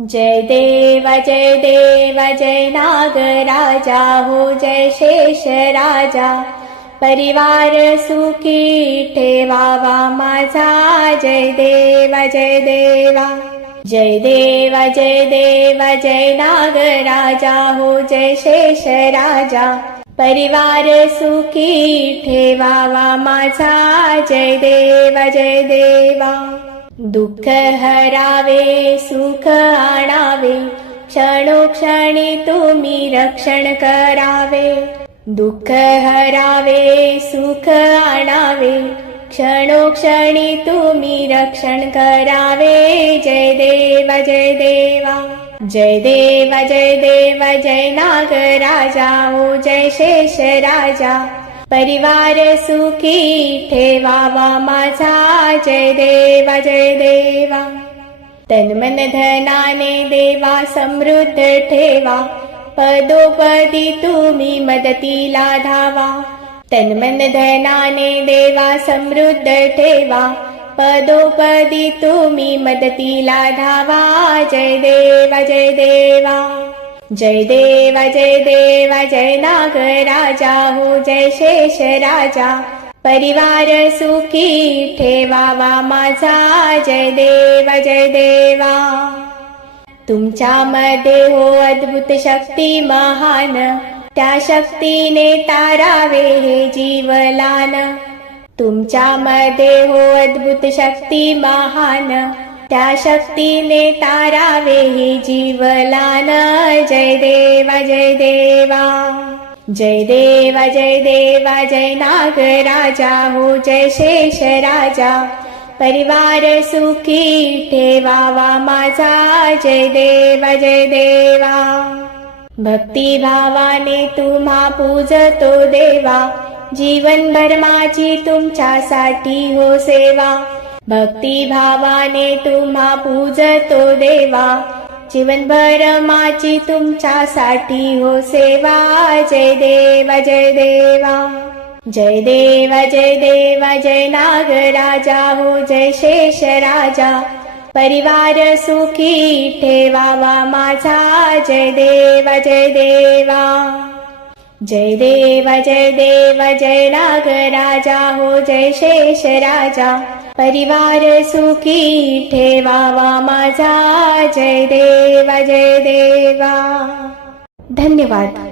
जय देव जय देव जय नागराजा हो जय शेष राजा। परिवार सुखी ठेवावा माझा। जय देव जय देवा। जय देव जय देव जय नागराजा हो जय शेष राजा। परिवार सुखी ठेवावा माझा। जय देव जय देवा सुख आणावे क्षणोक्षणी दुःख हरावे सुख आणावे क्षणोक्षणी तुम्ही रक्षण करावे. जय देव जय देवा जय देव जय देव जय नागराजा हो जय शेष राजा परिवार सुखी ठेवावा माझा जय देवा जय देवा। तन्मन धनाने देवा समृद्ध ठेवा। पदोपदी तुम्ही मदतीला धावा। तन्मन धनाने देवा समृद्ध ठेवा। पदोपदी तुम्ही मदतीला धावा। जय देवा जय देवा जय देव जय देव जय नागराजा हो जय शेष राजा. परिवार सुखी ठेवावा माझा. जय देव जय देवा. तुमच्यामध्ये हो अद्भुत शक्ती महान. त्या शक्तीने तारावे हे जीवलान. तुमच्यामध्ये हो अद्भुत शक्ती महान. त्या शक्तीने तारावे हे जीवलान। जय देवा जय देवा। जय देवा जय देवा जय नागराजा हो जय शेष राजा। परिवार सुखी ठेवावा माझा। जय देवा जय देवा। भक्ती भावाने तुम्हा पूजतो देवा। जीवनभर माझी तुमच्यासाठी हो सेवा भक्ती भावाने तुम्हा पूजतो देवा। जीवनभर तुमच्यासाठी हो सेवा। जय देवा जय देवा। जय देव जय देव जय नागराजा हो जय शेष राजा। परिवार सुखी ठेवावा माझा। जय देव जय देवा जय देव जय देव जय नागराजा हो जय शेष राजा। परिवार सुखी ठेवावा माझा। जय देव जय देवा धन्यवाद